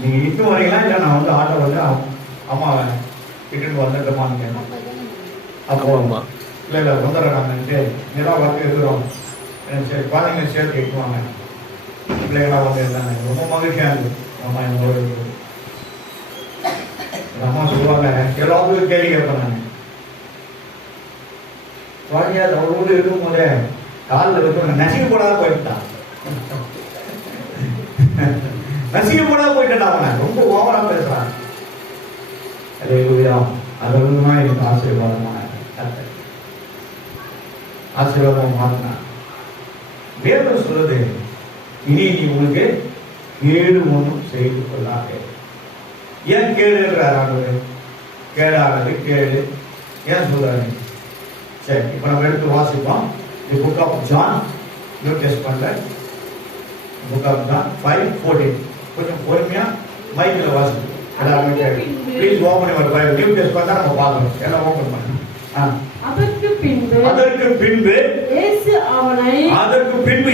நீங்க இட்டு வரீங்களா இல்லை நான் வந்து ஆட்டோ வந்து அம்மாவை இட்டுன்னு வந்துட்டோமான்னு கேட்டேன். அப்போ இல்லை இல்லை வந்துடுறாங்கன்ட்டு இதெல்லாம் வந்து இருக்கிறோம், சரி குழந்தைங்க சேர்த்து இட்டுவாங்க, பிள்ளைகளாக வந்து இருந்தாங்க. ரொம்ப மகிழ்ச்சியாக இருந்தது. அம்மா என்னோட அம்மா சொல்லுவாங்க, எல்லாருக்கும் கேள்வி கேட்பேன் நான். குழந்தையா அவரோடு இருக்கும் போதே காலில் இருக்கும் நசிக்க போடாத போயிட்டான், நசிக்க போடாத போயிட்டான். அவன் ரொம்ப ஓவரா பேசுறான். அதெல்லாம் எனக்கு ஆசீர்வாதமான ஆசீர்வாதம் மாத்தினான். வேதம் சொல்றது, இனி நீ உனக்கு கேடு ஒன்றும் செய்து கொள்ளாத. ஏன் கேடுன்றாரு? கேடானது கேடு ஏன் சொல்றாரு? சரி, இப்ப நம்ம எடுத்து வாசிப்போம். The book of John, New Testament book of John 5:14. கொஞ்சம் பொறுமையா மைக்கில் வாசிப்போம். Please open your Bible. New Testament தான் நம்ம பார்க்கணும். எல்லாம் ஓபன் பண்ணு. அதற்கு பின்பு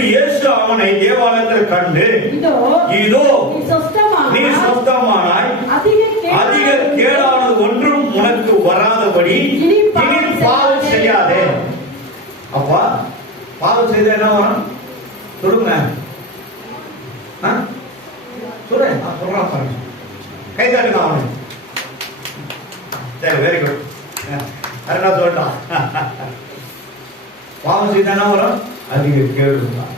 இயேசு அவனை தேவாலயத்தில் கண்டு, இதோ நீ சொஸ்தமானாய், அதிக கேடானது ஒன்றும் உனக்கு வராதபடி இனி பாவம் செய்யாதே. அப்பா பாவம் செய்த என்ன வரும் சொல்லுங்க, சொல்றேன் பாருங்க, கை தட்டுங்க அவனு. சரி, வெரி குட். அதெல்லாம் சொல்லிட்டான். பாவம் செய்த என்ன வரும்? அதிக கேடு உண்டான்,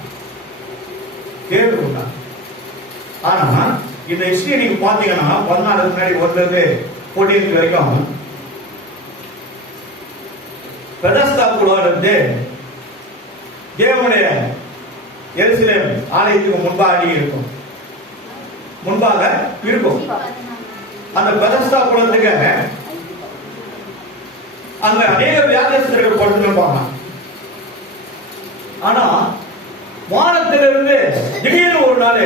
கேடு உண்டான். ஆனா இந்த ஹிஸ்டரி நீங்க பாத்தீங்கன்னா 14 முன்னாடி 1-14 வரைக்கும் பெதஸ்தா கூடாது தேவனுடைய எருசலேம் ஆலயத்துக்கு முன்பாக இருக்கும், முன்பாக இருக்கும். அந்த பெதஸ்தா குளத்துக்கு அங்க அநேக வியாதியஸ்தர்கள் படுத்திருப்பாங்க. ஆனா வானத்திலிருந்து திடீர்னு ஒரு நாள்,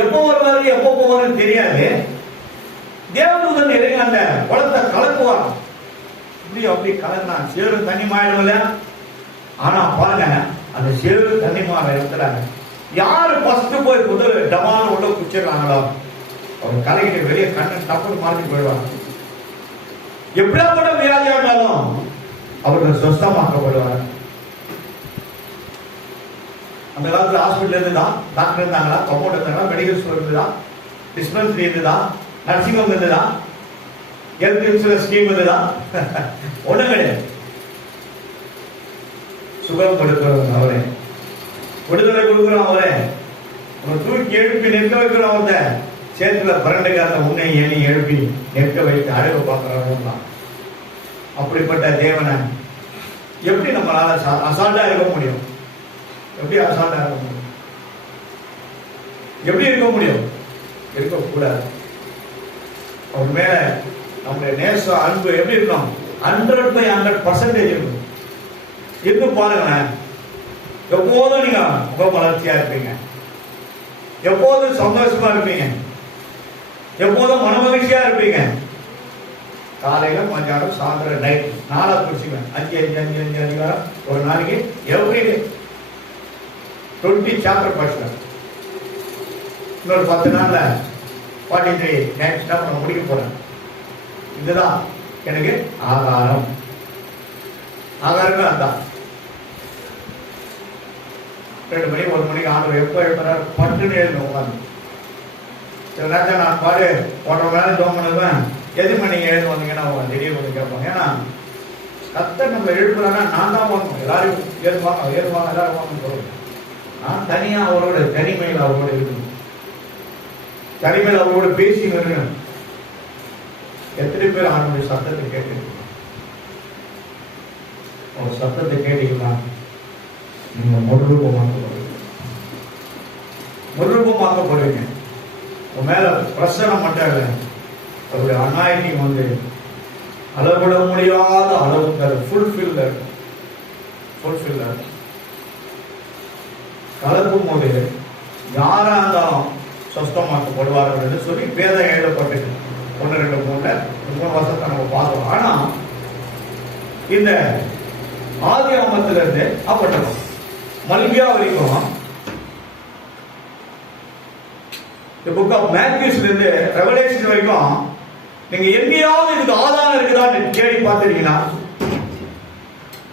எப்போ வருவாரு எப்போ போவாருன்னு தெரியாது, தேவதூதன் இறங்கி அந்த குளத்தை கலக்குவார். அப்படி கலந்தா சேரும் தண்ணி மாறிடும்ல. ஆனா பாருங்க, அந்த சேரு தண்ணி மாற இடத்துல யாரு ஃபர்ஸ்ட் போய் முதல் டமான உள்ள குச்சிடுறாங்களோ அவர் கலக்கிட்டு வெளியே கண்ணு டப்புன்னு மாறிட்டு போயிடுவாங்க. எப்படியாப்பட்ட வியாதியா இருந்தாலும் அவர்கள் சொஸ்தமாக்கப்படுவார். அந்த காலத்துல ஹாஸ்பிட்டல் இருந்துதா, டாக்டர் இருந்தாங்களா, கம்பவுண்ட் இருந்தாங்களா, மெடிக்கல் ஸ்டோர் இருந்ததா, டிஸ்பென்சரி இருந்ததா, நர்சிங் ஹோம் இருந்ததா, ஹெல்த் இன்சூரன்ஸ் ஸ்கீம் இருந்ததா? ஒண்ணும் கிடையாது. சுகம் கொடுக்கிறவன் அவரே, விடுதலை கொடுக்கிறோம் அவரே, தூக்கி எழுப்பி நிற்க வைக்கிறோம். அவர்த சேத்துல பரண்டுக்காக உன்னை எண்ணி எழுப்பி நிற்க வைத்து அழகு பார்க்கிறவன் தான். அப்படிப்பட்ட தேவனை எப்படி நம்மளால அசால்ட்டா இருக்க முடியும்? எப்படி அசால்ட்டா இருக்க முடியும்? எப்படி இருக்க முடியும்? இருக்கக்கூடாது. அவர் மேல நம்முடைய நேசம் அன்பு எப்படி இருக்கும்? 100% இருக்கும். இருந்து பாருங்களேன், எப்போதும் நீங்க முகமலர்ச்சியா இருப்பீங்க, எப்போதும் சந்தோஷமா இருப்பீங்க, எப்போதும் மனமகிழ்ச்சியா இருப்பீங்க. காலையில மத்தியானம் சாயந்தரம் நைட் 4 குடிச்சுவேன். 5 அதிகாரம் ஒரு நாளைக்கு எவ்ரிடே 20 சாப்டர் படிச்சுவேன். இன்னொரு 10 நாள்ல 43 நைட்ஸ் தான் முடிக்க போறேன். இதுதான் எனக்கு ஆகாரம். ஆகாரமே அதான். 2 மணி 1 மணிக்கு ஆண்டு எப்போ எழுப்புறாரு பட்டுன்னு எழுதணும் உட்காந்து. சில நேரத்தில் நான் பாடு 1.5 மணி நேரம் தோணுவேன். எது மணி எழுந்து வந்தீங்கன்னா திடீர்னு வந்து கேட்பாங்க. ஏன்னா கத்த நம்ம எழுப்புறாங்கன்னா நான் தான் வாங்கணும். எல்லாரும் ஏறுவாங்க எல்லாரும் வாங்கன்னு சொல்லுவேன். நான் தனியா அவரோட தனிமையில் அவரோட இருக்கணும், தனிமையில் அவரோட பேசி இருக்கணும். எத்தனை பேர் அவனுடைய சத்தத்தை கேட்டு ஒரு சத்தத்தை கேட்டீங்கன்னா நீங்க முழுரூபமாக்கப்படுவீங்க. உன் மேல பிரசனம் மட்டும் இல்லை, அவருடைய அனாயிட்டிங் வந்து அளவிட முடியாத அளவுக்கு ஃபுல்ஃபில் கலக்கும் போது யாரா இருந்தாலும் சொஸ்தமாக்கப்படுவார்கள் என்று சொல்லி வேதம் எழுதப்பட்டு 1, 2, 3 வருஷத்தை நம்ம பார்த்தோம். ஆனா இந்த ஆதி ஆமத்திலிருந்து அப்பட்டோம் மல்கியா வரைக்கும் இந்த புக் ஆஃப் மேத்யூஸ்ல இருந்து ரெவலேஷன் வரைக்கும் நீங்க எங்கேயாவது இதுக்கு ஆதாரம் இருக்குதான்னு தேடி பார்த்திருக்கீங்களா?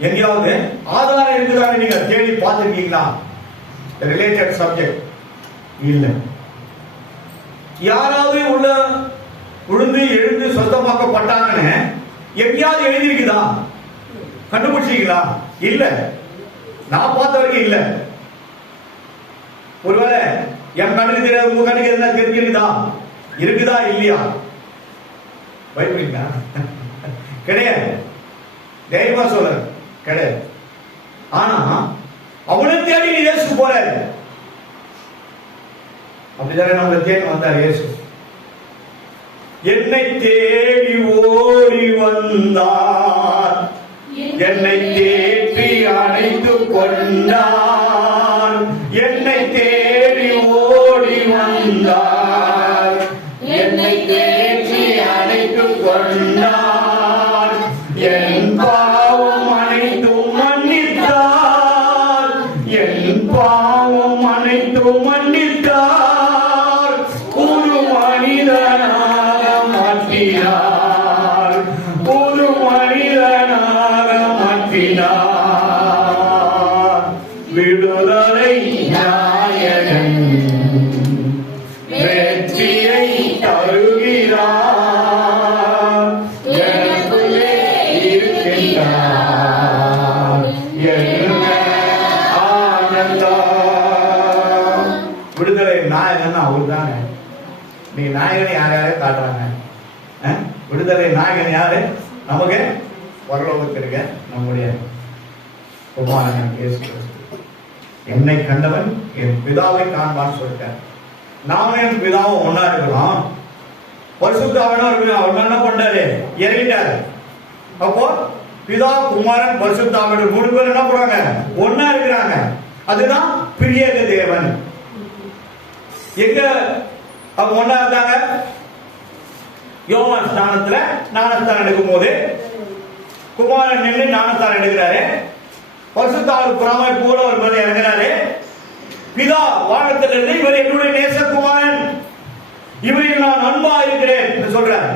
எங்கேயாவது ஆதாரம் இருக்குதான்னு நீங்க தேடி பார்த்திருக்கீங்களா? ரிலேட்டட் சப்ஜெக்ட் இல்ல. யாராவது உள்ள உழுந்து எழுந்து சொந்தமாக்கப்பட்டாங்கன்னு எங்கேயாவது எழுதிருக்குதா? கண்டுபிடிச்சீங்களா? இல்ல. நான் பார்த்த வரைக்கும் இல்ல. ஒருவேளை என் கண்ணுக்கு தெரியாது, உங்க கண்ணுக்கு எதுனா தெரிஞ்சிருக்குதா? இருக்குதா இல்லையா? பயப்படுறீங்களா? கிடையாது. தைரியமா சொல்ல கிடையாது. ஆனா அவனை தேடி இயேசு போறாரு. அப்படிதானே நம்மளை தேடி வந்தார் இயேசு. என்னை தேடி ஓடி வந்தார், என்னை தேடி அணைத்து கொண்டார். என்னை தேடி ஓடி வந்தார், என்னை தேடி அணைத்து கொண்டார். என் பாவம் அனைத்தும் மன்னித்தார், என் பாவம் அனைத்தும் மன்னித்தார். ஒரு மனிதனாக மாற்றினார், ஒரு மனிதனாக மாற்றினார். விடுதலை நாயகன் வெற்றியை தருகிறார். எனக்குள்ளே இருக்கின்றார், என்ன ஆனந்தம். விடுதலை நாயகன் அவர் தானே. நீ நாயகனை யாரையாவது காட்டுறாங்க. விடுதலை நாயகன் யாரு? நமக்கு பரலோகத்தில் இருக்க நம்முடைய குமாரன் இயேசு கிறிஸ்து. என்னை கண்டவன் என் பிதாவை காண்பான்னு சொல்லிட்டார். நாம என் பிதாவும் ஒன்னா இருக்கலாம். பரிசுத்த ஆவியானவர் அவர் என்ன பண்றாரு? இறங்கிட்டாரு. அப்போ பிதா குமாரன் பரிசுத்த ஆவியானவர் 3 பேர் என்ன பண்றாங்க? ஒன்னா இருக்கிறாங்க. அதுதான் பிரியேக தேவன். எங்க அவங்க ஒன்னா இருந்தாங்க? யோவான் ஸ்நானத்துல ஞானஸ்தானம் எடுக்கும் போது குமாரன் நின்று ஞானஸ்தானம் எடுக்கிறாரு. பரிசுத்த ஆவியானவர் புறமாய் கூட ஒரு மேல இறங்குறாரு. பிதா வானத்திலிருந்து இவர் என்னுடைய நேசகுமாரன், இவரில் நான் அன்பா இருக்கிறேன் என்று சொல்றாரு.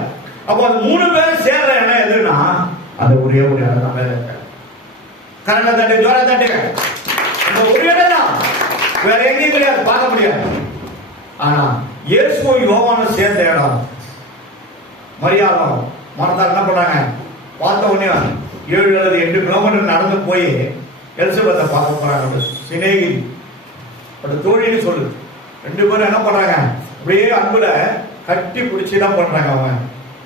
அப்போ அந்த 3 பேர் சேர்ற இடம் எதுன்னா அது ஒரே ஒரு இடம் தான். கரண்ட தட்டு ஜோர தட்டு அந்த ஒரு இடம் தான், வேற எங்கேயும் கிடையாது, பார்க்க முடியாது. ஆனா இயேசுவும் யோவானும் சேர்ந்த இடம். மரியாதை மரத்தார் என்ன பண்றாங்க? பார்த்த உடனே 7 அல்லது 8 கிலோமீட்டர் நடந்து போய் எலிசபெத்தை பார்க்க போறாங்க. சிநேகிதி தோழின்னு சொல்லு. 2 பேரும் என்ன பண்றாங்க? அப்படியே அன்புல கட்டி பிடிச்சுதான் பண்றாங்க. அவங்க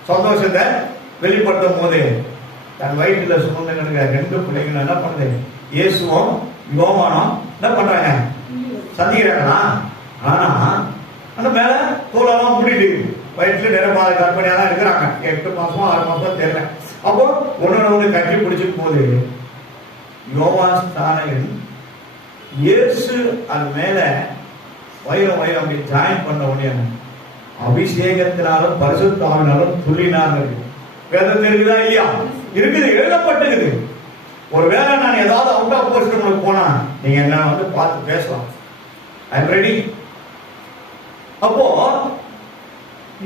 சந்தோஷத்தை வெளிப்படுத்தும் போது தன் வயிற்றுல சுமந்து கிடக்கிற 2 பிள்ளைங்க என்ன பண்ணுது? இயேசுவும் யோவானும் என்ன பண்றாங்க? சந்திக்கிறாங்களா? ஆனா அந்த மேல தோலெல்லாம் மூடிட்டு வயிற்றுல நிறமாத கற்பனையா இருக்கிறாங்க. 8 மாசமா 6 மாசம் தெரியல. அப்போ ஒன்னு கட்டி பிடிச்சிட்டு போது யோவான் ஸ்நானகன் இயேசு அது மேல வைரம் அப்படி ஜாயின் பண்ண உடனே அபிஷேகத்தினாலும் பரிசுத்த ஆவியினாலும் துள்ளினார்கள். வேதம் இருக்குதா இல்லையா? இருக்குது, எழுதப்பட்டிருக்குது. ஒருவேளை நான் ஏதாவது அவுட் ஆஃப் போஸ்ட் உங்களுக்கு போனா நீங்க என்ன வந்து பார்த்து பேசலாம். I am ready. அப்போ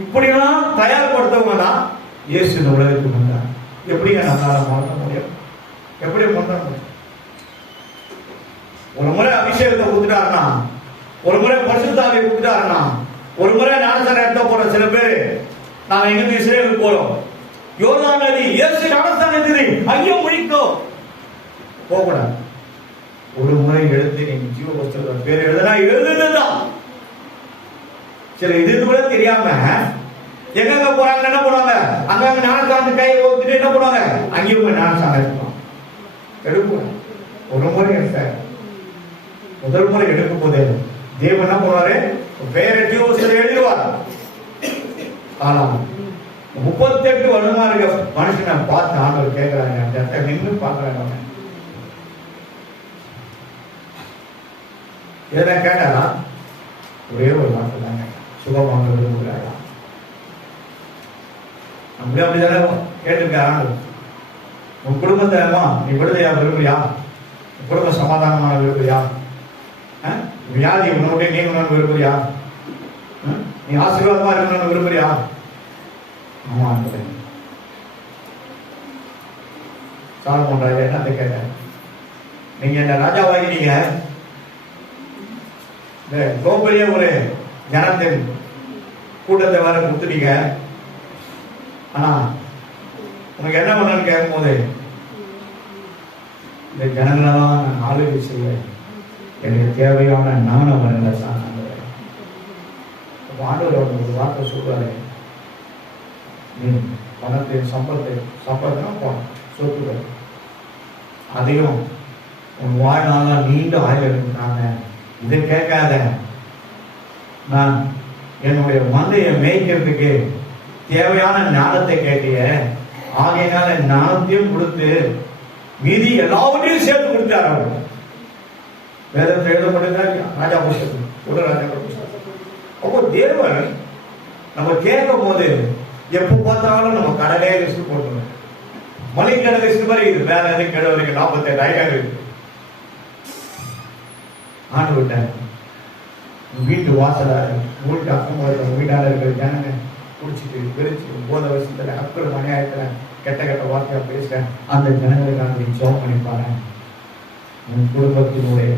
இப்படிலாம் தயார்படுத்தவங்க தான் இயேசு இந்த உலகத்துக்கு வந்தார். எப்படிங்க நம்மளால மாற்ற முடியும்? எப்படி மாற்ற முடியும்? ஒரு முறை அபிஷேகத்தை கொடுத்துட்டாருன்னா, ஒரு முறை பரிசுத்த ஆவியை கொடுத்துட்டாருன்னா, ஒரு முறை ஞானஸ்தானம் எடுத்த போற சில பேர் நாங்க எங்க இஸ்ரேலுக்கு போறோம், யோர்தான் நதி இயேசு ஞானஸ்தானம் எடுத்து அங்கேயும் முடிக்கும் போகக்கூடாது. ஒரு முறை எடுத்து நீங்க ஜீவ புஸ்தகத்துல பேர் எழுதுனா எழுதுதான். சில இது கூட தெரியாம எங்க போறாங்க என்ன பண்ணுவாங்க? அங்க ஞானஸ்தானத்து கையை ஓத்துட்டு என்ன பண்ணுவாங்க? அங்கேயும் ஞானஸ்தானம் எடுப்பாங்க. எடுப்போம். ஒரு முறை எடுத்தாரு. முதல் முறை எடுக்கும் போது தேவன் என்ன பண்ணுவாரு? வேற ஜீவத்தில் எழுதுவார். ஆனா 38 வருடமா இருக்க மனுஷனை பார்த்து ஆண்டவர் கேட்கிறாங்க. அந்த இடத்துல நின்று பாக்குறாங்க. எதனா கேட்டாரா? ஒரே ஒரு வார்த்தை தாங்க, சுகமாக விரும்புகிறாரா? நம்மளே அப்படிதானே கேட்டிருக்காரு. உன் குடும்பத்தை நீ விடுதலையா விரும்புறியா? குடும்ப சமாதானமான விரும்புறியா? வியாதி உன்னோட நீ உணர்வு விரும்புறியா? நீ ஆசீர்வாதமா இருக்கணும்னு விரும்புறியா? ஆமா ஆண்டவரே. சாலமோன் ராஜா என்னத்தை கேட்டார்? நீங்க என்ன ராஜாவாகிட்டீங்க, இந்த கோபுரிய ஒரு ஜனத்தின் கூட்டத்தை வர கொடுத்துட்டீங்க. ஆனா உனக்கு என்ன பண்ணு கேட்கும் போது, இந்த ஜனங்களெல்லாம் நான் ஆளுகை செய்ய எனக்கு தேவையான ஞானம் வரல சார். ஆண்டவர் ஒரு வார்த்தை சொல்றாரு, நீ பணத்தை சம்பளத்தினா சொத்துக்கள் அதையும் உன் வாழ்நாளா நீண்ட ஆயுள் இருக்கிறாங்க. இதை கேட்காத, நான் என்னுடைய மந்தையை மேய்க்கிறதுக்கு தேவையான ஞானத்தை கேட்டிய, ஆகையினால ஞானத்தையும் கொடுத்து மீதி எல்லாவற்றையும் சேர்த்து கொடுத்தார். அவர் வேதத்தை எழுதப்பட்டிருந்தா ராஜா புஸ்தகம் ஒரு ராஜா புஸ்தகம். அப்போ தேவன் நம்ம கேட்கும் போது எப்போ பார்த்தாலும் நம்ம கடலே லிஸ்ட் போட்டணும். மளிகை லிஸ்ட் மாதிரி இது வேற எதுவும் கேட வரைக்கும் 47 ஐட்டம் இருக்கு. ஆண்டு விட்டேன் வீட்டு வாசல வீட்டு அக்கம் வீட்டால இருக்கிற ஜனங்க குடிச்சிட்டு பிரிச்சு போத வருஷத்துல அக்கறை அநியாயத்துல கெட்ட கெட்ட வார்த்தையா பேசுறேன். அந்த ஜனங்களுக்காக ஜெபம் பண்ணிப்பாரு. உன் குடும்பத்தினுடைய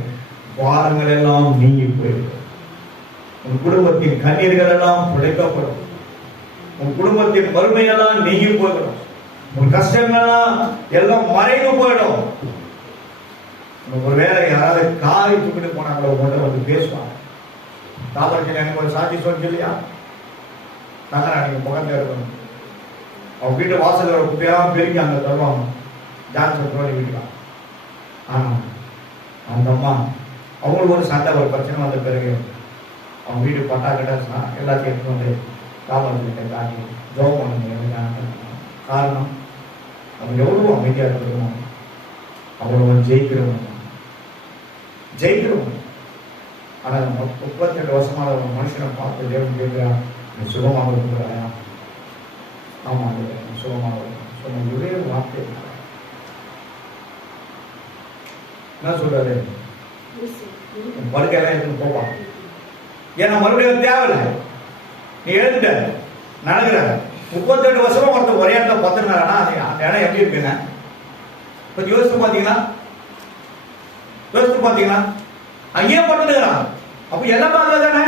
பாரங்கள் எல்லாம் நீங்கி போயிடும். உன் குடும்பத்தின் கண்ணீர்கள் எல்லாம் பிழைக்கப்படும். உன் குடும்பத்தின் வறுமையெல்லாம் நீங்கி போயிடும். உன் கஷ்டங்கள்லாம் எல்லாம் மறைந்து போயிடும். ஒரு வேலை யாராவது காலை தூக்கிட்டு போனா கூட உங்கள்கிட்ட வந்து பேசுவாங்க. தாத்தா எனக்கு ஒரு சாட்சி சொல்லி இல்லையா, தாங்க நீங்க முகத்தை இருக்கணும். அவங்க வீட்டு வாசல் ஒரு குப்பையாக பெருக்கி அங்க தருவாங்க. ஜான்சன் தோணி வீட்டுலாம். ஆனா அந்த அம்மா அவங்களுக்கு ஒரு சண்டை ஒரு பிரச்சனை வந்த பிறகு அவங்க வீட்டு பட்டா கிட்ட எல்லாத்தையும் எடுத்து வந்து காவல்கிட்ட காட்டி ஜோம் பண்ணுங்க. காரணம் அவங்க எவ்வளவு அமைதியா இருக்கணும், அவ்வளவு ஜெயிக்கிறவங்க. ஆனா 32 வருஷமா ஒரு மனுஷனை பார்த்து தேவன் கேட்கிறா, நீ சுகமாக இருக்கிறாயா? ஆமா சுகமாக சொன்ன ஒரே வார்த்தை என்ன சொல்றாரு, படுக்கையெல்லாம் எடுத்துன்னு போவான். ஏன்னா மறுபடியும் தேவையில்லை, நீ எழுந்துட்ட நடக்கிற. 38 வருஷமா ஒருத்தர் ஒரே இடத்துல பார்த்துருந்தாருன்னா அந்த இடம் எப்படி இருக்குங்க? கொஞ்சம் யோசித்து பார்த்தீங்களா? அங்கேயே பட்டுக்கிறான். அப்ப எல்லாம் பார்க்கல தானே,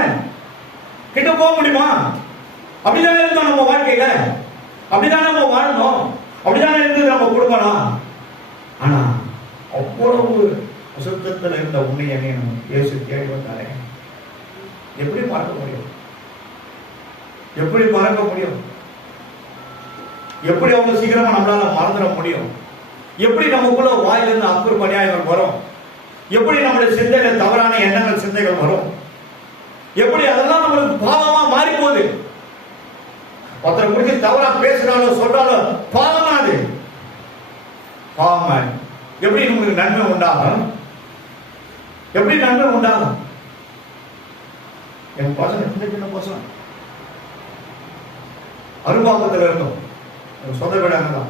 கிட்ட போக முடியுமா? அப்படிதானே இருந்தோம் நம்ம வாழ்க்கையில, அப்படிதானே நம்ம வாழணும், அப்படிதானே இருந்தது நம்ம குடும்பம். ஆனா அவ்வளவு அசுத்தத்தில் இருந்த உண்மை என்னையும் இயேசு தேடி வந்தாரே. எப்படி பார்க்க முடியும்? எப்படி அவங்க சீக்கிரமா நம்மளால மறந்துட முடியும்? எப்படி நமக்குள்ள வாயிலிருந்து அக்குறு அநியாயங்கள் வரும்? எப்படி நம்முடைய சிந்தையில தவறான எண்ணங்கள் சிந்தைகள் வரும்? எப்படி அதெல்லாம் நம்மளுக்கு பாவமா மாறி போகுது? ஒருத்தரை குறித்து தவறா பேசினாலும் சொல்றாலும் பாவமா, அது பாவமா. எப்படி நமக்கு நன்மை உண்டாகும்? என் பசங்க சின்ன பசங்க அரும்பாக்கத்தில் இருந்தோம். சொந்த வீடாங்க தான்.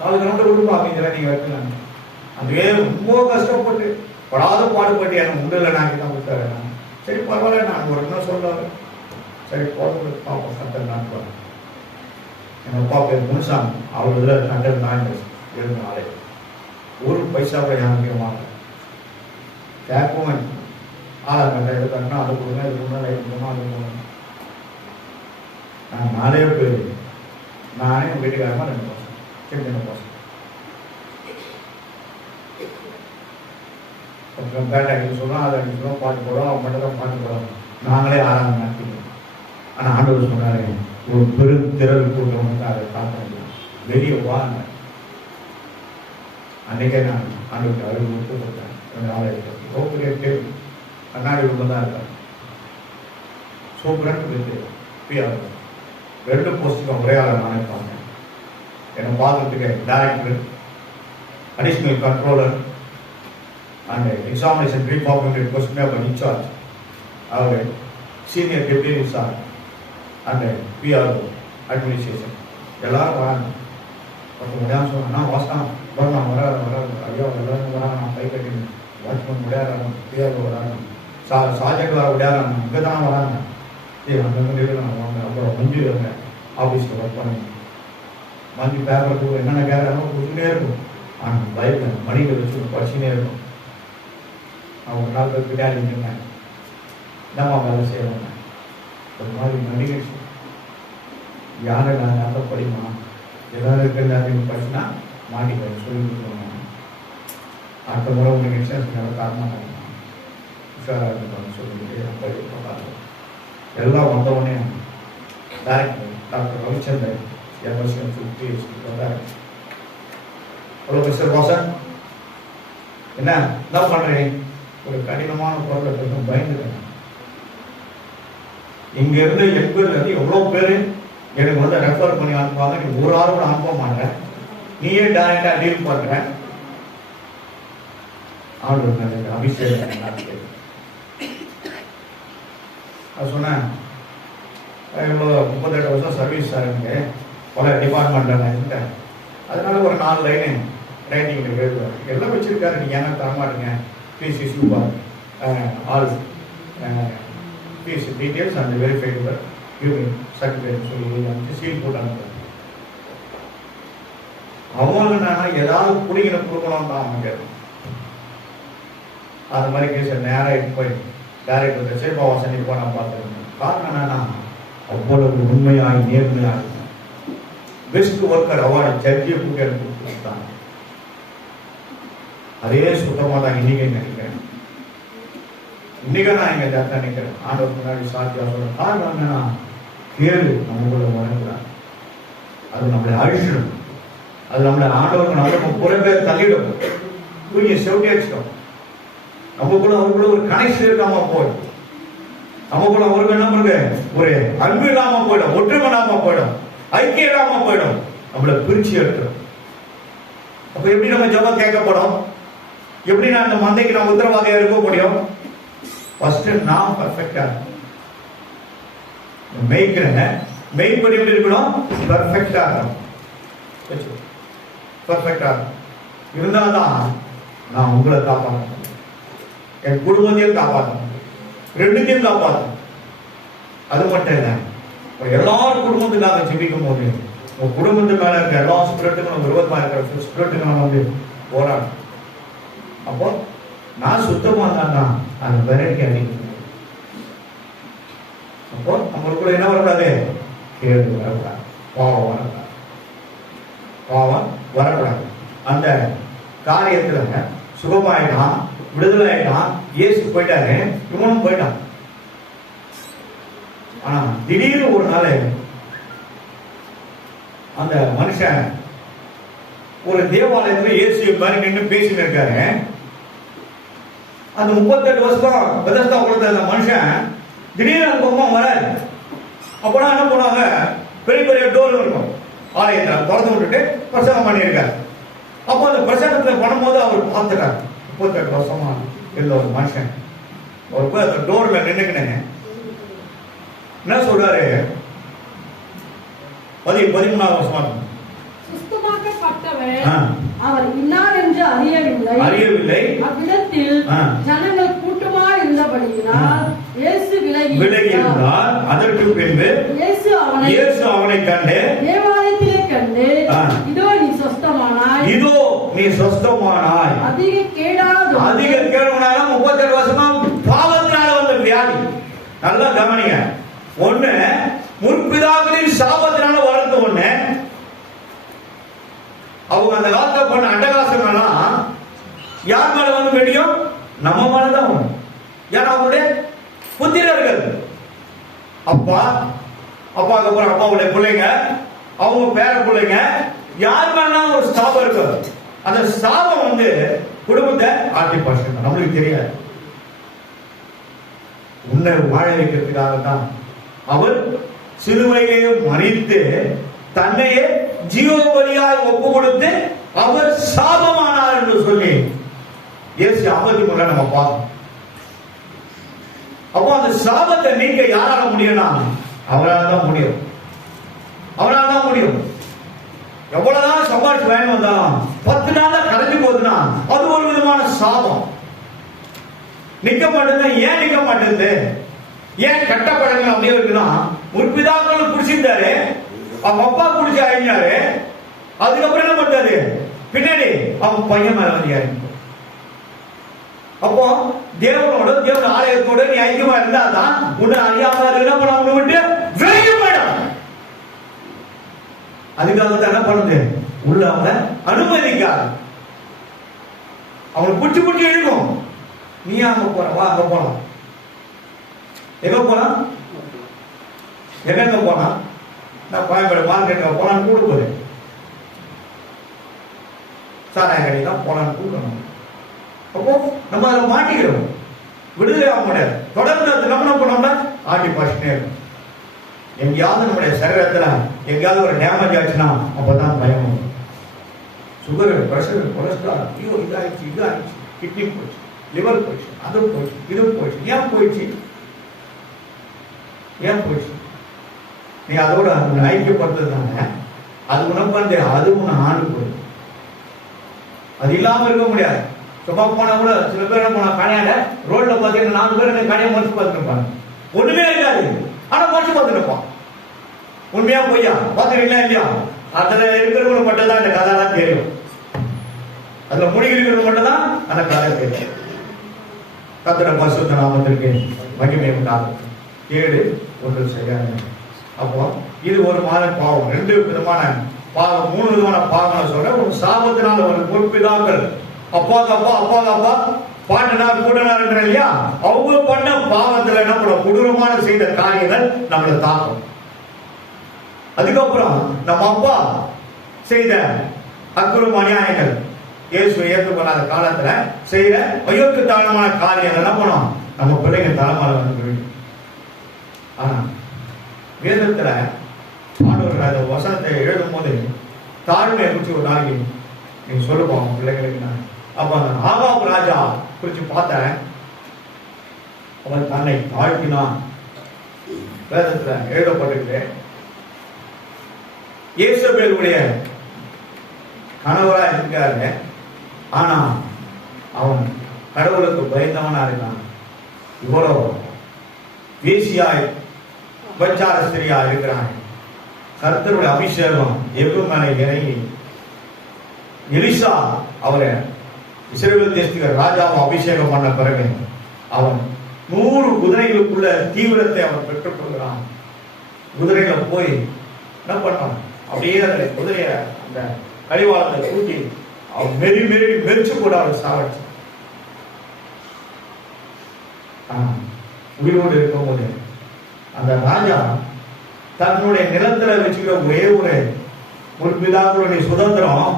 4 கிலோமீட்டர் விடுப்பா அப்படிங்கிற நீங்க வைக்கலாம். அதுவே ரொம்ப கஷ்டப்பட்டு படாத பாடுபட்டு எனக்கு உடல நாக்கி தான் கொடுத்தாரு. சரி பரவாயில்ல, நான் ஒரு என்ன சொல்றாரு, சரி போட்டு பாப்போம் சட்டம் நான் போறேன். எங்க அப்பா பேர் முனுசாமி. அவர் இதில் சட்டம் நான் எழுந்த ஆளே. ஒரு பைசாவை யாருமே வாங்க கேட்கவும் ஆளாங்க எடுத்தாங்கன்னா அது கொடுங்க, இது கொடுங்க, லைட் கொடுங்க, அது கொடுங்க. நான் 4 பேர், நானே என் வீட்டுக்காரமா 2 பசங்க, சின்ன பசங்க. கொஞ்சம் பேட்டை அடிக்க சொல்லுவோம், அதை அடிக்க சொல்லுவோம், பாட்டு போடுவோம், அவங்க மட்டும் தான் பாட்டு போடுவோம். நாங்களே ஆராதனை நடத்திக்கிறோம். ஆனால் ஆண்டவர் சொன்னாரு, ஒரு பெரும் திரள் கூட்டம் வந்து அதை காக்க வெளியே வாங்க. அன்னைக்கே நான் ஆண்டவருக்கு அழுகு விட்டு கொடுத்தேன். பெரிய பேர் கண்ணாடி உள்ள தான் இருக்காரு. சூப்பராக இருக்கு. 2 போஸ்ட்டுக்கும் ஒரே ஆளை நானே பார்த்தேன். என்னை பார்க்கறதுக்கு director, additional controller and examination preformulated question paper incharge, அவர் சீனியர் டெப்யூட்டி ரிசார்ஜ் அண்ட் பிஆர்ஓ அட்மினிஸ்ட்ரேஷன் எல்லாரும் வராங்க. ஒருத்தர் முடியாமல் சொன்னா வாசம் வரணும், வராது ஐயோ எல்லாரும் வராங்க. நான் கை கட்டி வாட்ச்மேன் விளையாடுறாங்க, பிஆர்ஓ வராங்க, சாஜெக்ட் வர விளையாடுறாங்க, இங்கே தான் வராங்க. அந்த மாதிரி நான் வாங்க. அப்புறம் மஞ்சு ஆஃபீஸில் ஒர்க் பண்ணி மஞ்சு பேப்பர் கூட என்னென்ன கேட்குறாங்களோ கொடுத்துட்டே இருக்கும். ஆனால் பைபிள் மணிகளை வச்சு படிச்சுனே இருக்கும். அவங்க நாள் பின்னாடி நின்றுங்க என்னம்மா வேலை செய்வாங்க ஒரு மாதிரி நடிகை யாரை நான் யாரை படிமா ஏதாவது இருக்கிறது படிச்சுனா மாட்டிக்க சொல்லி கொடுத்துருவாங்க. அடுத்த முறை உங்களுக்கு எக்ஸ்டென்ஷன் எவ்வளோ காரணமாக இருக்கும் உஷாராக இருக்கணும் சொல்லிட்டு படிப்பாங்க. எல்லாம் வந்தவுடனே டைரக்டர் டாக்டர் ரவிச்சந்திரன் எம்எஸ்எம் 50 வந்தார். ஹலோ மிஸ்டர் ரோசன், என்ன பண்ணுறீங்க? ஒரு கடினமான பொருளை கொஞ்சம் பயந்துட்டேன். இங்க இருந்து 80 எவ்வளோ பேர் எனக்கு வந்து ரெஃபர் பண்ணி அனுப்புவாங்க. நீ ஒரு ஆள் கூட அனுப்ப மாட்டேன், நீயே டைரக்டா டீல் பண்ற. ஆள் அபிஷேகம் அது சொன்னேன். இவ்வளோ 38 வருஷம் சர்வீஸ் சார் எனக்கு பல டிபார்ட்மெண்ட்டில் இருந்தேன். அதனால ஒரு 4 லைனு ரைட்டிங் எழுதுவார். எல்லாம் வச்சிருக்காரு. நீங்கள் ஏன்னா தரமாட்டீங்க. Please issue all please details and verified certificate சொல்லி அனுப்பிச்சு சீல் போட்டு அனுப்புறேன். அவங்க என்னன்னா ஏதாவது பிடிக்கிற கொடுக்கணும் தான் அவங்க கேட்கும். அது மாதிரி கேஸ் நேராக போய் டைரக்டர் சேபாவாசன் இப்போ நான் பார்த்துருக்கேன். காரணம் என்னன்னா அவ்வளவு உண்மையாய் நேர்மையாக இருக்கும். பெஸ்ட் ஒர்க்கர் அவார்டு ஜட்ஜியை கூட்டி எனக்கு கொடுத்தாங்க. அதே சுத்தமாக தான் இன்னைக்கு நினைக்கிறேன். இன்னைக்கு நான் இங்கே ஜாத்தா நிற்கிறேன். ஆண்டவர் முன்னாடி சாத்தியா சொல்றேன். காரணம் என்னன்னா கேள்வி நமக்குள்ள வரக்கூடாது. அது நம்மளை அழிச்சிடும். அது நம்மளை ஆண்டவருக்கு நம்ம குறை பேர் தள்ளிடும். தூக்கி செவட்டி அடிச்சிடும். நமக்குள்ள அவருக்குள்ள ஒரு கனெக்ஷன் இருக்காம போயிடும். நமக்குள்ள அவருக்கு என்ன பண்ணுங்க ஒரு அன்பு இல்லாம போயிடும், ஒற்றுமை இல்லாம போயிடும், ஐக்கியம் இல்லாம போயிடும், நம்மளை பிரிச்சு எடுத்துடும். அப்ப எப்படி நம்ம ஜெபம் கேட்கப்படும்? எப்படி நான் அந்த மந்தைக்கு நான் உத்தரவாதியா இருக்க முடியும்? ஃபர்ஸ்ட் நான் பர்ஃபெக்டா மேய்க்கிறேங்க. மெய்ப்படி எப்படி இருக்கணும்? பர்ஃபெக்டா இருக்கணும். பர்ஃபெக்டா இருந்தால்தான் நான் உங்களை காப்பாற்றணும், என் குடும்பத்தையும் காப்பாற்றணும், ரெண்டுத்தையும் காப்பாற்றணும். அது மட்டும் இல்லை, எல்லாரும் குடும்பத்துக்காக ஜெபிக்கும் போது உங்க குடும்பத்து மேல இருக்க எல்லா ஸ்பிரிட்டுக்கும் விரோதமாக இருக்கிற ஸ்பிரிட்டுக்கு நம்ம வந்து போராடும். அப்போ நான் சுத்தமா தான் அந்த விரட்டி அடிக்கணும். அப்போ நம்மளுக்குள்ள என்ன வரக்கூடாது? கேடு வரக்கூடாது, பாவம் வரக்கூடாது, பாவம் வரக்கூடாது. அந்த காரியத்துல சுகமாயிட்டான், விடுதலை ஆயிட்டான், இயேசு போயிட்டாரு, இவனும் போயிட்டான். ஆனா திடீர்னு ஒரு நாள் அந்த மனுஷன் ஒரு தேவாலயத்துல இயேசு மாதிரி நின்று பேசிட்டு இருக்காரு. அந்த 38 வருஷம் பெதஸ்தா கொடுத்த அந்த மனுஷன் திடீர்னு அந்த பக்கம் வராது. அப்போனா என்ன பண்ணுவாங்க, பெரிய பெரிய டோர் இருக்கும் ஆலயத்தை திறந்து விட்டுட்டு பிரசங்கம் பண்ணியிருக்காரு. அப்போ அந்த பிரசங்கத்துல பண்ணும்போது அவர் பார்த்துட்டார். 38 வருஷமா இருந்த ஒரு மனுஷன் ஒரு போய் அந்த டோர்ல நின்னுக்கினேங்க. என்ன சொல்றாரு? 13வது வருஷமா அவர் இன்னார் என்று அறியவில்லை. அவ்விடத்தில் ஜனங்கள் கூட்டமா இருந்தபடியினால் இயேசு விலகி இருந்தார். அதற்கு பின்பு இயேசு அவனை கண்டு தேவாலயத்திலே கண்டு, இதோ நீ சொஸ்தமானாய், அதிக கேடுனால 38 வருஷமா பாவத்தினால வந்த வியாதி. நல்லா கவனிங்க. ஒண்ணு முற்பிதாக்களின் சாபத்தினால வளர்ந்த ஒண்ணு. அவங்க அந்த காலத்துல பண்ண அட்டகாசங்கள்லாம் யார் மேல வந்து முடியும்? நம்ம மேலதான் வரும். ஏன்னா அவங்களுடைய புத்திரர்கள், அப்பாவுக்கு அப்புறம் அப்பாவுடைய பிள்ளைங்க, அவங்க பேர பிள்ளைங்க, யார் மேலாம் ஒரு சாபம் இருக்கு. அந்த சாபம் வந்து குடும்பத்தை ஆட்டி பாசம் நம்மளுக்கு தெரியாது. உன்னை வாழ வைக்கிறதுக்காக தான் அவர் சிலுவையிலே மறித்து தன்னையே ஜீவபலியாய் ஒப்பு கொடுத்து அவர் சாபமானார் என்று சொல்லி இயேசு 53 நம்ம பார்ப்போம். அப்போ அந்த சாபத்தை நீங்க யாரால முடியும்னா அவரால் தான் முடியும். அவரால் தான் முடியும். எவ்வளவுதான் சம்பாதிச்சு வேணும் வந்தாலும் 10 நாள்ல கரைஞ்சு போகுதுன்னா அது ஒரு விதமான சாபம். நிக்க மாட்டேங்குது. ஏன் நிக்க மாட்டேங்குது? ஏன் கெட்ட பழங்கள் அப்படியே இருக்குன்னா, முற்பிதாக்கள் குடிச்சிருந்தாரு, அவங்க அப்பா குடிச்சு அழிஞ்சாரு, அதுக்கப்புறம் என்ன பண்றாரு, பின்னாடி அவங்க பையன் மேல வந்து இறங்கி. அப்போ தேவனோட தேவன் ஆலயத்தோட நீ ஐக்கியமா இருந்தாதான் உன்னை அறியாம என்ன பண்ண உன்னை விட்டு வெளியே போயிடும். அதுக்காக தான் என்ன பண்ணுது, உள்ள அவங்க அனுமதிக்காது. அவங்களை புடிச்சு புடிச்சு எழுக்கும். நீ அங்க போற, வா அங்க போலாம். எங்க போலாம், எங்க போனா, நான் கோயம்பேடு மார்க்கெட்டுக்கு போலான்னு கூட போறேன், சாராய கடை தான் போலான்னு கூடணும். அப்போ நம்ம அதை மாட்டிக்கிறோம், விடுதலை ஆக முடியாது. தொடர்ந்து அது நம்ம என்ன பண்ணோம்னா ஆட்டி பாஷனே இருக்கும். எங்கேயாவது நம்முடைய சரீரத்துல எங்கேயாவது ஒரு டேமேஜ் ஆச்சுன்னா அப்பதான் பயம் வரும். சுகர், பிரஷர், கொலஸ்ட்ரால், ஐயோ இதாயிடுச்சு, இதாயிடுச்சு, கிட்னி போயிடுச்சு, லிவர் போயிடுச்சு, அது போயிடுச்சு, இது போயிடுச்சு. ஏன் போயிடுச்சு, ஏன் போயிடுச்சு? நீ அதோட ஐக்கியப்படுத்துறதுனால அது உனக்கு வந்து அது உன்னை ஆண்டு போயிடும். அது இல்லாம இருக்க முடியாது. சும்மா போனா கூட சில பேர் என்ன போனா கடையாட ரோட்ல பாத்தீங்கன்னா 4 பேர் கடையை மறைச்சு பார்த்துருப்பாங்க, ஒண்ணுமே இருக்காது, ஆனா மறைச்சு பார்த்துருப்பான். உண்மையா பொய்யா பாத்துருக்கீங்களா இல்லையா? அதுல இருக்கிறவங்க மட்டும் தான் அந்த கதைலாம் தெரியும், அதுல முடிவு இருக்கிறவங்க மட்டும் தான் அந்த கதை தெரியும். கர்த்தருடைய பரிசுத்த நாமத்திற்கு மகிமை உண்டாகும். கேடு ஒன்று செய்யாத. அப்போ இது ஒரு மாதிரி பாவம், 2 விதமான பாவம், 3 விதமான பாவம் சொல்ற. ஒரு சாபத்தினால ஒரு முற்பிதாக்கள் அப்பாவுக்கு அப்பா அப்பாவுக்கு அப்பா பாட்டனார் கூட்டனார் இல்லையா, அவங்க பண்ண பாவத்துல என்ன பண்ண கொடூரமான செய்த காரியங்கள் நம்மளை தாக்கும். அதுக்கப்புறம் நம்ம அப்பா செய்த அக்குறும் அநியாயங்கள், இயேசு ஏற்றுக்கொள்ளாத காலத்துல செய்யற அயோக்கியத்தனமான காரியங்கள் என்ன பண்ணோம், நம்ம பிள்ளைங்க தலைமையில வந்து. ஆனா வேதத்துல ஆண்டவர் அந்த வசனத்தை எழுதும் போது தாழ்மையை குறிச்சு ஒரு நாளைக்கு நீங்க சொல்லுவோம் பிள்ளைங்களுக்கு. நான் அப்ப அந்த ஆகாப் ராஜா குறிச்சு பார்த்தேன். அவன் தன்னை தாழ்த்தினான், வேதத்துல எழுதப்பட்டிருக்கு. இயேசபேலுடைய கணவரா இருக்காரு, ஆனா அவன் கடவுளுக்கு பயந்தவனா இருக்கான். இவ்வளவு வேசியாய் உபச்சார ஸ்திரியா இருக்கிறான். கர்த்தருடைய அபிஷேகம் எவ்வு மேலே இறங்கி எலிசா அவரை இஸ்ரவேல் தேசத்துக்கு ராஜாவை அபிஷேகம் பண்ண பிறகு அவன் 100 குதிரைகளுக்குள்ள தீவிரத்தை அவன் பெற்றுக் கொள்கிறான். குதிரையில போய் என்ன பண்ணான், அப்படியே அந்த குதிரைய அந்த கடிவாளத்தை கூட்டி அவன் மெரிச்சு கூட அவன் சாவடிச்சான். உயிரோடு இருக்கும் போது அந்த ராஜா தன்னுடைய நிலத்துல வச்சுக்கிற ஒரே ஒரு முற்பிதாக்களுடைய சுதந்திரம்,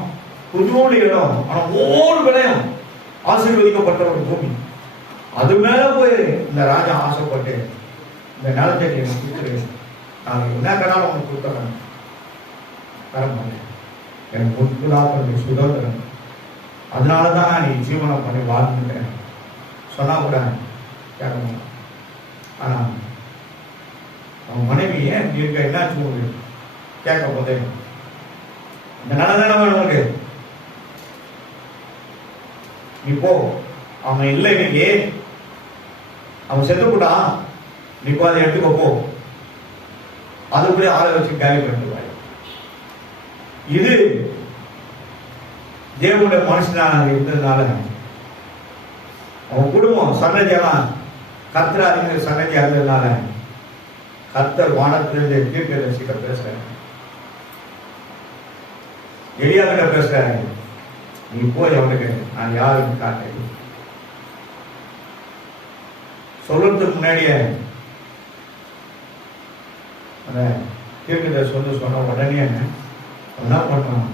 புதுவோடு இடம், ஆனா ஒவ்வொரு விலையும் ஆசீர்வதிக்கப்பட்ட ஒரு பூமி. அது மேல போய் இந்த ராஜா ஆசைப்பட்டு இந்த நிலத்தை கொடுத்துரு, நான் என்ன கடாலும் உனக்கு கொடுத்துறேன், தரமாட்டேன், எனக்கு முற்பிதாக்களுடைய சுதந்திரம், அதனாலதான் நீ ஜீவனம் பண்ணி வாழ்ந்துட்டேன் சொன்னா கூட கேட்க மாட்டான். ஆனா அவன் மனைவி ஏன் இருக்க என்னாச்சு கேட்க போதே இந்த நல்லதான உனக்கு, நீ போ, அவன் இல்லை இன்னைக்கு, அவன் செத்து போட்டான், நீ போ அதை எடுத்துக்கோ போ, அதுக்குள்ளே ஆளை வச்சு கேள்வி பண்ணிடுவாய். இது தேவனுடைய மனுஷனாக இருந்ததுனால அவன் குடும்பம் சன்னதியெல்லாம் கர்த்தர் அறிஞர் சன்னதியா இருந்ததுனால கர்த்தர் வானத்திலிருந்து தீர்க்கதரிசிட்ட பேசுறாரு, எலியா கிட்ட பேசுறாரு, நீ போய் அவனுக்கு நான் யாருன்னு காட்டு. சொல்றதுக்கு முன்னாடியே அந்த தீர்க்கதரிசி வந்து சொன்ன உடனே என்ன பண்றான்,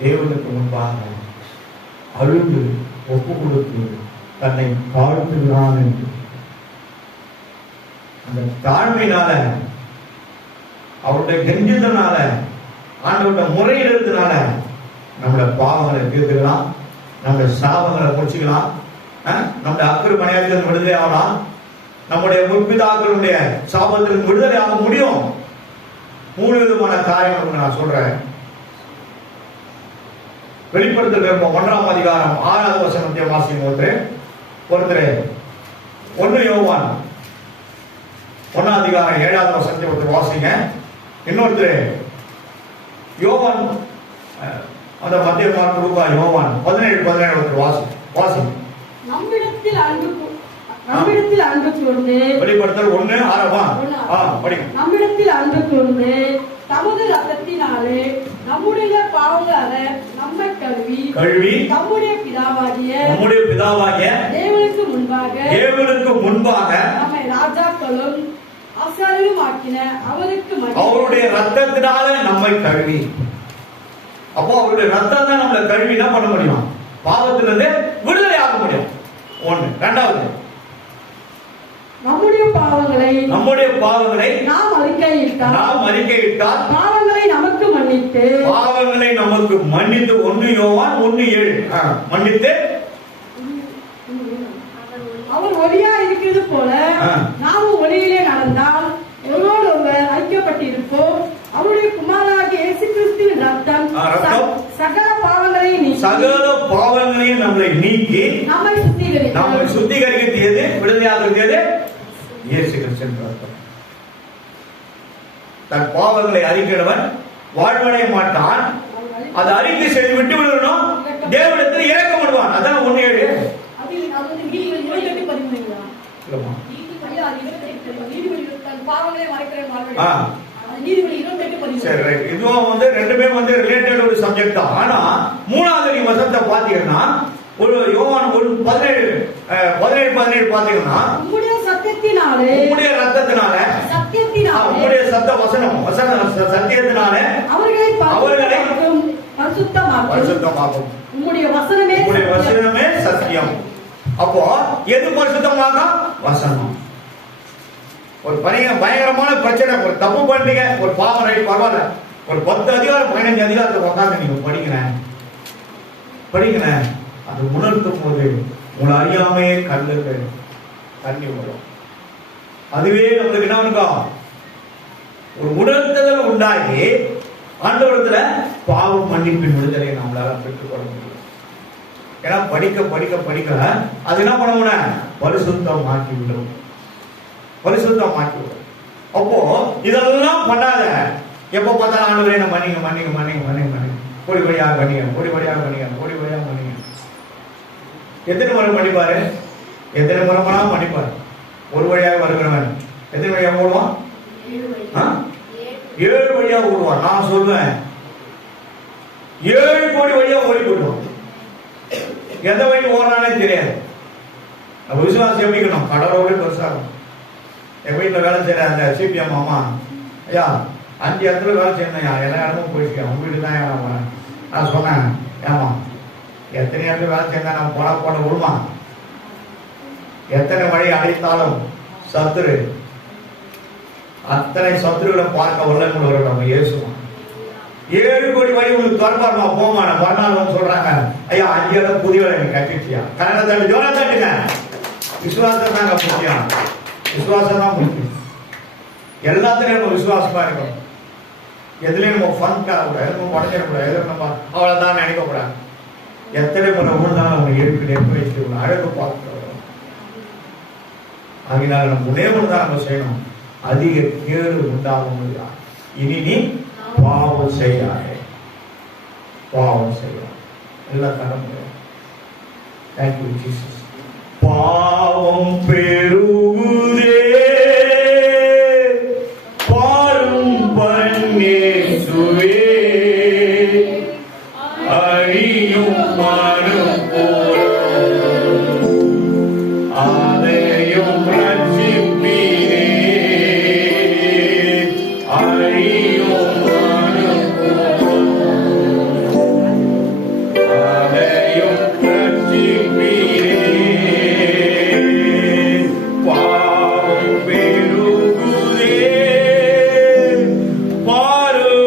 தேவனுக்கு முன்பாக அழுது ஒப்பு கொடுத்து தன்னை தாழ்த்துகிறான் என்று. அந்த தாழ்மையினால அவருடைய கெஞ்சதுனால ஆண்டவருடைய முறையிடுறதுனால நம்மளோட பாவங்களை தீர்த்துக்கலாம், நம்முடைய சாபங்களை முடிச்சுக்கலாம், நம்முடைய அக்கறை மனையாளர்கள் விடுதலை ஆகலாம், நம்முடைய முற்பிதாக்களுடைய சாபத்திற்கு விடுதலை ஆக முடியும். 3 விதமான காரியங்கள் நான் சொல்றேன். வெளிப்படுத்தல் 1ஆம் அதிகாரம் 6வது வசனத்தை வாசிக்கும் ஒருத்தர் 1 யோவான் 1 அதிகாரம் 7வது வசனத்தை ஒருத்தர் வாசிங்க. இன்னொருத்தர் யோவான், அந்த மத்திய மார்க், லூக்கா, யோவான் 17 ஒருத்தர் வாசிங்க. நம்மிடத்தில் அன்பு கூர்ந்து வெளிப்படுத்தல் 1:6 படிங்க. நம்மிடத்தில் அன்பு கூர்ந்து தமது ரத்தத்தினாலே நம்முடைய பாவங்களை நம்மை கழுவி நம்முடைய பிதாவாகிய தேவனுக்கு முன்பாக நம்மை ராஜாக்களும் ஆசாரியரும் ஆக்கின அவருடைய ரத்தத்தினால நம்மை கழுவி. அப்போ அவருடைய ரத்தம் தான் நம்மளை கழுவி என்ன பண்ண முடியும்? பாவத்திலிருந்து விடுதலை ஆக முடியும். ஒண்ணு. இரண்டாவது, நம்முடைய பாவங்களை நாம் அறிக்கையிட்டால் பாவங்களை நமக்கு மன்னித்து 1 யோவான் 1:7 மன்னித்து அவர் ஒளியா இருக்கிறது போல நாமும் ஒளியிலே நடந்தால் ஒருவரோடு ஒருவர் ஐக்கியப்பட்டிருப்போம். அவருடைய குமாரனாகிய இயேசு கிறிஸ்துவின் ரத்தம் சகல பாவங்களையும் நம்மளை நீக்கி நம்மை சுத்திகரிக்கிறது. விடுதலையாகிறது இயேசு கிறிஸ்துவின் ரத்தம். தன் பாவங்களை அறிக்கிறவன் வாழ்வடைய மாட்டான். அதை அறிக்கை செய்து விட்டு விடணும். தேவனிடத்தில் இரக்கப்படுவான். அதான் 1:7. இதுவும் ரெண்டுமே ரிலேட்டட் ஒரு சப்ஜெக்ட் தான். ஆனா 3வது வசனத்தை பாத்தீங்கன்னா, ஒரு யோவான் 17 பாத்தீங்கன்னா, உம்முடைய ரத்தத்தினால உம்முடைய சத்தியத்தினால அவர்களை பரிசுத்தமாக்கும். உம்முடைய வசனமே சத்தியம். அப்போ எது பரிசுத்தமாகும்? வசனம். ஒரு பயங்கரமான பிரச்சனை, ஒரு தப்பு பண்ணீங்க, ஒரு பாவம், ரைட், பரவாயில்ல, ஒரு 10 அதிகாரம் 15 அதிகாரத்தை உட்காந்து நீங்க படிக்கிறேன், அது உணர்த்தும் போது உங்களை அறியாமே கண்ணுக்கு தண்ணி வரும். அதுவே நம்மளுக்கு என்ன இருக்கும்? ஒரு உணர்த்துதல் உண்டாகி ஆண்டவரத்துல பாவம் மன்னிப்பின் விடுதலை நம்மளால பெற்றுக்கொள்ள முடியும். ஏன்னா படிக்க அது என்ன பண்ண முடியும்? பரிசுத்தமாக்கி விடும். அப்போ இதெல்லாம் பண்ணாத, எப்ப பார்த்தாலும் ஆண்டவரே என்ன மன்னிங்க, கோடி வழியாக மன்னிங்க. எத்தனை முறை மன்னிப்பாரு? எத்தனை முறை மன்னிப்பாரு? ஒரு வழியாக வருகிறவன் எத்தனை வழியாக ஓடுவான்? 7 வழியாக ஓடுவான். நான் சொல்லுவேன் 7 கோடி வழியா ஓடி போடுவான். எந்த வழி ஓடுறானே தெரியாது. நம்ம விசுவாசம் எப்படிக்கணும்? கடவுளோட பெருசாகும். என் வீட்டில் வேலை செய்யற அந்த சிபிஎம் அம்மா, ஐயா 5 இடத்துல வேலை செய்யணும், எல்லா இடமும் போயிருக்கேன், உங்க வீட்டு தான் நான் போனேன். நான் சொன்னேன், ஏமா எத்தனை இடத்துல வேலை செய்யணும், நம்ம போட விடுமா? எத்தனை வழி அடைத்தாலும் சத்துரு, அத்தனை சத்துருகளை பார்க்க வல்லவர்கள் நம்ம இயேசுவான். 7 கோடி வழி உங்களுக்கு தொடர்பாருமா போமான பண்ணாலும் சொல்றாங்க, ஐயா 5 இடம் புதிய எனக்கு கட்டிச்சியா, கரெக்டா தட்டு, ஜோரா தட்டுங்க. விசுவாசம் தாங்க முக்கியம். விசுவாசம் தான் முக்கியம். எல்லாத்துலயும் நம்ம விசுவாசமா இருக்கணும். எதுலயும் நம்ம ஃபன் பண்ணக்கூடாது, எதுவும் உடஞ்சிடக்கூடாது, எதுவும் நம்ம அவ்வளவுதான் நினைக்கக்கூடாது. எத்தனை முறை உழுந்தாலும் அவங்க நெருப்பு வச்சு அழகு பார்க்க. அதனால நம்ம உணர்வுதான் நம்ம செய்யணும். அதிக கேடு உண்டாகும். இனி நீ பாவம் செய்யாதே. எல்லாம் தர முடியும். Thank you Jesus. பாவம் பெருகுதே பாரும் பன்னேசுவே, அழியும் மனம் அதையும் ரட்சிப்பீரே, அழியும் மனம் அதையும் ரட்சிப்பீரே. பாவம் பெருகுதே பாரும்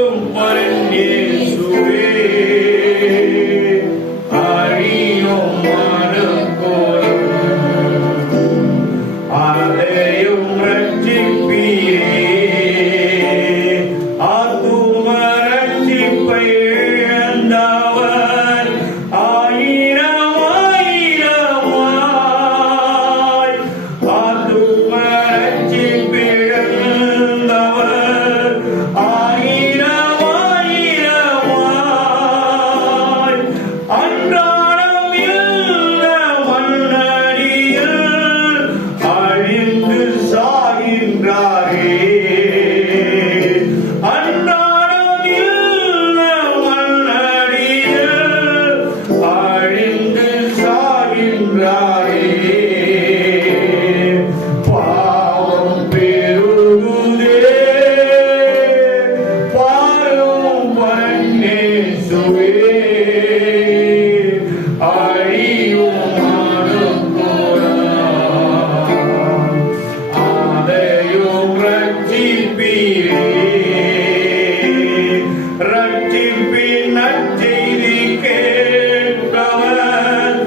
ரட்சிப்பீரே. ரட்சிப்பின் நற்செய்தி கேட்பவர்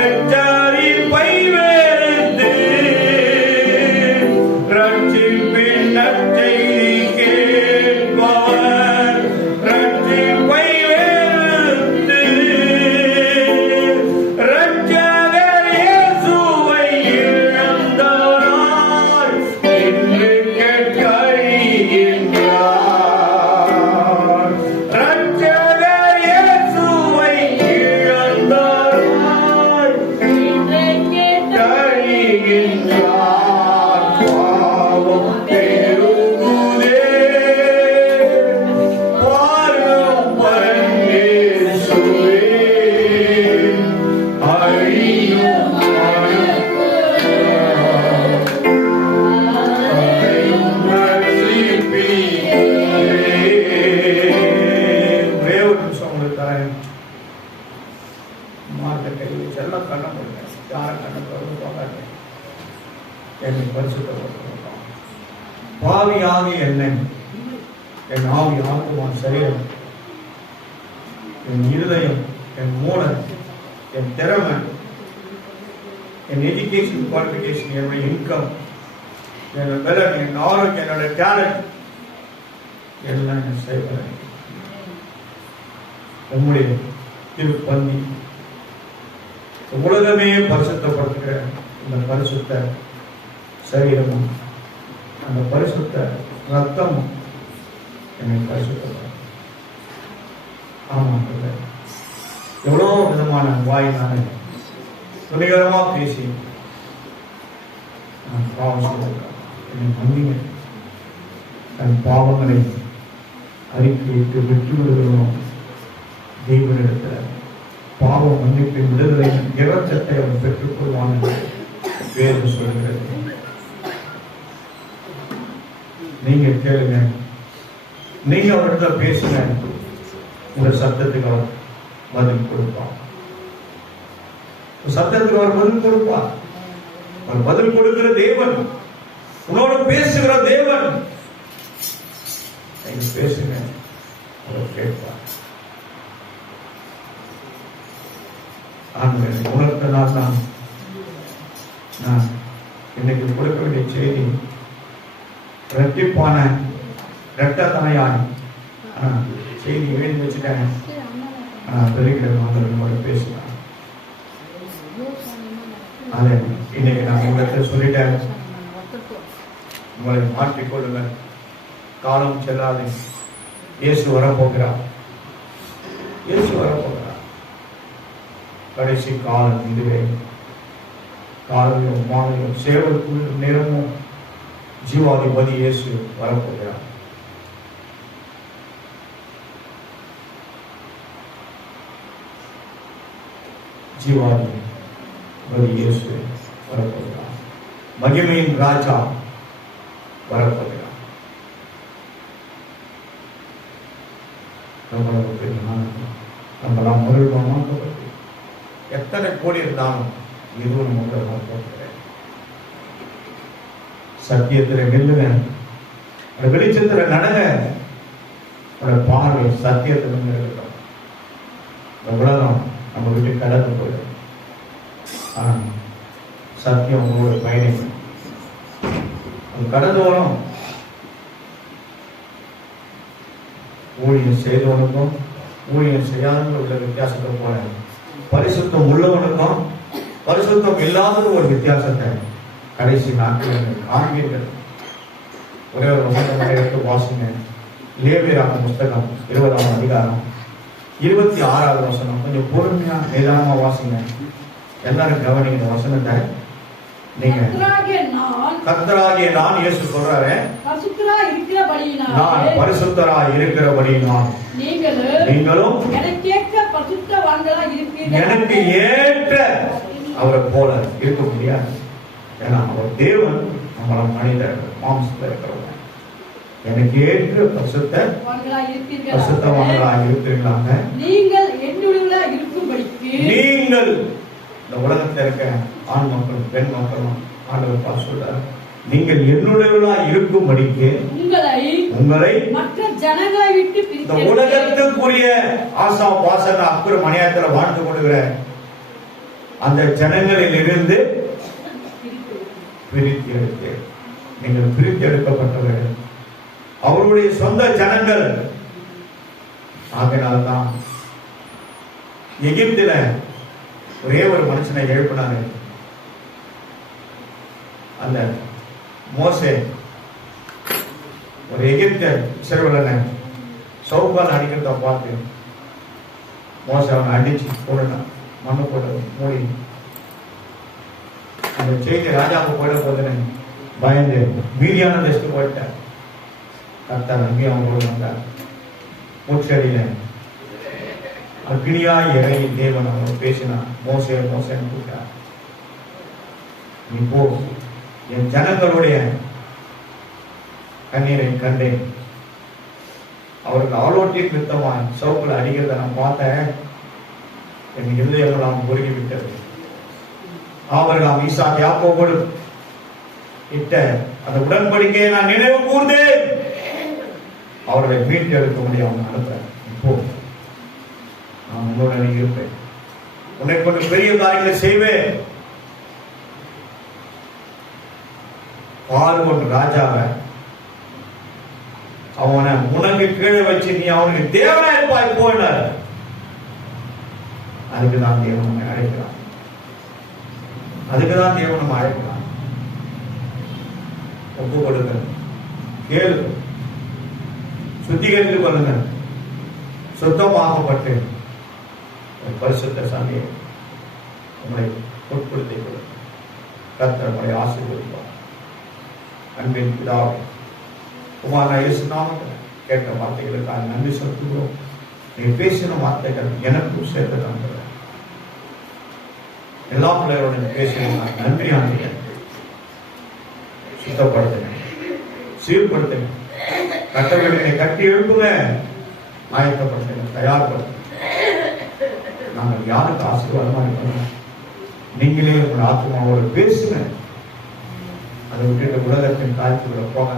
எச்சரிப்பை வெறுத்து. ரட்சிப்பின் நற்செய்தி கேட்பவர் ரட்சிப்பை வெறுத்து. ரட்சகர் இயேசுவை இழந்தவராய் இன்று கேட்கின்றார். ரட்சகர் இயேசுவை இழந்தவராய் இன்று கேட்கின்றார். பாவம் பெருகுதே, பாரும் பரமேசுவே, அழியும் பாவியாகி என்னை, என் ஆவி, ஆத்மா, சரீரம், என் இருதயம், என் மூளை, என் திறமை, என் எஜுகேஷன் குவாலிஃபிகேஷன், என்னுடைய இன்கம், என்னோட பலன், என் ஆரோக்கியம், என்னோட டேலண்ட் எல்லாம் என்ன செய்வேன். உங்களுடைய திருப்பந்தி உலகமே பரிசுத்தப்படுத்துகிற இந்த பரிசுத்த சரீரமும் அந்த பரிசுத்த ரத்தமும் என்னை பரிசுத்தப்படும். ஆமாம், எவ்வளோ விதமான வாயினால துணிகரமா பேசி நான் பாவம் செய்திருக்கிறேன். என்னை மன்னிங்க. தன் பாவங்களை அறிக்கையிட்டு விட்டு விடுகிறோம். தெய்வனிடத்தில் பாவ மன்னிப்பின் விடுதலை இரத்தத்தை அவன் பெற்றுக்கொள்வான் வேறு சொல்கிறது. நீங்க கேளுங்க, நீங்க அவர்கிட்ட பேசுங்க, உங்க சத்தத்துக்கு அவர் பதில் கொடுப்பார். சத்தத்துக்கு அவர் பதில் கொடுப்பார். அவர் பதில் கொடுக்கிற தேவன், உன்னோடு பேசுகிற தேவன். நீங்க பேசுங்க, அவர் கேட்பார். உணர்த்தனால் தான் நான் இன்னைக்கு கொடுக்க வேண்டிய செய்தி இரட்டிப்பான இரட்டத்தனையான செய்தி எழுதி வச்சுட்டேன். பெருக்கிற பேசுறேன். அதை இன்னைக்கு நான் உங்களுக்கு சொல்லிட்டேன். உங்களை மாற்றிக்கொள்ளுங்க. காலம் செல்லாது. இயேசு வரப்போகிறார். இயேசு வரப்போகிறார். கடைசி காலம் இதுவே. காலையும் மாலையும் சேவலுக்குள் நேரமும் ஜீவாதிபதி இயேசு வரப்போகிறார். ஜீவாதிபதி இயேசு வரப்போகிறார். மகிமையின் ராஜா வரப்போகிறார். நம்மளாம் முருகமாக்கப்பட்டு எத்தனை கோடி இருந்தாலும் இதுவும் நமக்கு சத்தியத்தில் நில்லுங்க. வெளிச்சத்தில் நடங்க. பார்வை சத்தியத்தில் இருக்கட்டும். உலகம் நம்ம வீட்டு கடந்து போயிடும். ஆனா சத்தியம் உங்களோட பயணிக்கும். அது கடந்து வரும். ஊழியம் செய்தவனுக்கும் ஊழியம் செய்யாதவங்க உள்ள வித்தியாசத்தை போல பரிசுத்தம் உள்ளவனுக்கும் பரிசுத்தம் இல்லாத ஒரு வித்தியாசத்தை கடைசி நாட்கள் காண்பீர்கள். ஒரே ஒரு வசனத்தை எடுத்து வாசிங்க. லேவியராகமம் புஸ்தகம் 20ஆம் அதிகாரம் 26வது வசனம். கொஞ்சம் பொறுமையா நிதானமா வாசிங்க. எல்லாரும் கவனிங்க வசனத்தை. நீங்க கர்த்தராகிய நான் இயேசு சொல்றாரு, நான் பரிசுத்தராய் இருக்கிறபடியினால் நீங்களும் எனக்கு ஏற்ற அவரை போல இருக்க முடியாது. ஏன்னா அவர் தேவன், நம்மள மனிதர், மாம்சத்தில் இருக்கிறவங்க. எனக்கு ஏற்ற பரிசுத்தவான்களாய் இருக்கிறீங்களாங்க. நீங்கள் இந்த உலகத்தில் இருக்க ஆண் மக்களும் பெண் மக்களும் ஆண்டவர் சொல்றார், நீங்கள் என்னுடையவர்களாய் இருக்கும்படிக்கு உங்களை மற்ற ஜனங்களை விட்டு இந்த உலகத்துக்குரிய ஆசா பாசன அக்குறம் அநியாயத்தில் வாழ்ந்து கொள்கிற அந்த ஜனங்களில் இருந்து பிரித்து எடுத்து நீங்கள் பிரித்து எடுக்கப்பட்டவர்கள், அவருடைய சொந்த ஜனங்கள். ஆகினால்தான் எகிப்தில ஒரே ஒரு மனுஷனை எழுப்பினாங்க. அந்த மோசே ஒரு எகிப்த சிறுவனை சவுக்கால் அடிக்கிறத பார்த்து மோசே அவனை அடிச்சு போடணும், மண்ணு போட மூடி. அந்த செய்தி ராஜாவுக்கு போயிட போதுன்னு பயந்து மீதியான தேசத்துக்கு போயிட்டார். கர்த்தர் அங்கேயும் அவங்களோடு வந்தார். மூச்சடியில அக்னியா இறங்கி தேவன் அவர் பேசினார். மோசே மோசேன்னு கூப்பிட்டார். நீ போ, என் ஜனங்களுடைய கண்ணீரை கண்டேன். அவருக்கு ஆலோட்டிய நிறுத்தமாய் சவுக்குல அடிக்கிறத நான் பார்த்தேன். என் இருதயமெல்லாம் பொருகி விட்டது. அவர்கள் ஈசாக் யாக்கோபோடு இட்ட அந்த உடன்படிக்கையை நான் நினைவு கூர்ந்தேன். அவர்களை மீட்டு எடுக்க முடியும். அவன் அனுப்புறேன். இப்போ நான் உன்னோட இருப்பேன். உன்னை கொண்டு பெரிய காரியங்களை செய்வேன். பார்வோன் ராஜாவை அவனை உனக்கு கீழே வச்சு நீ அவனுக்கு தேவனா இருப்பாய் போனார். அதுக்குதான் தேவன் நம்மை அழைக்கிறான். அதுக்குதான் தேவன் நம்ம அழைக்கிறான். ஒப்பு கொடுங்க, கேளு, சுத்திகரித்து கொள்ளுங்க, சுத்தமாகப்பட்டு ஒரு பரிசுத்த சந்தையை உங்களை உட்படுத்திக் கொள்ளுங்க. கர்த்தர் உங்களை ஆசீர்வதிப்பார். அன்பின் பிதாவே, குமாரன் இயேசு நாமத்தில் கேட்ட வார்த்தைகளுக்காக நன்றி செலுத்துகிறோம். நீ பேசின வார்த்தைகள் எனக்கும் சேர்த்து தந்துடுற எல்லா பிள்ளைகளுடன் பேசினா நன்றி. ஆண்டு சுத்தப்படுத்துங்க, சீர்படுத்துங்க, கட்டளைகளை கட்டி எழுப்புங்க, ஆயத்தப்படுத்துங்க, தயார்படுத்துங்க. நாங்கள் யாருக்கு ஆசீர்வாதமா இருக்கணும்? நீங்களே உங்களோட ஆத்மாவோடு பேசுங்க. அதை விட்டுட்டு உலகத்தின் காய்ச்சலோட போக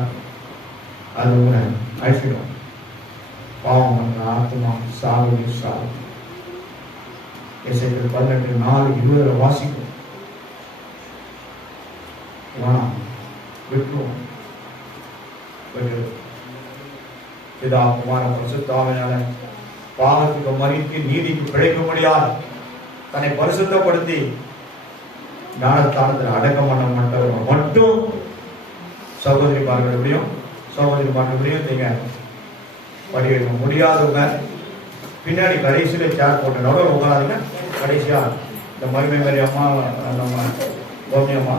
அது உங்களை அழிச்சிடும். பாவம் பண்ற ஆத்மா சாவு சாவு. எசேக்கியேல் 18:4-20 வாசிக்கும். விட்டுருவோம். பிதா குமாரன் பரிசுத்த ஆவியானவரால பாவத்துக்கு மறித்து நீதிக்கு பிழைக்க முடியாது தன்னை பரிசுத்தப்படுத்தி ஞானஸ்தானத்தில் அடக்கம் பண்ண மாட்டவர் மட்டும் சகோதரிமார்களுடையும் நீங்க படிக்க முடியாதவங்க பின்னாடி கடைசியில சேர் போட்ட நடுவில் உட்காராதுங்க. கடைசியா இந்த மருமை மாதிரி அம்மா, நம்ம கோமி அம்மா,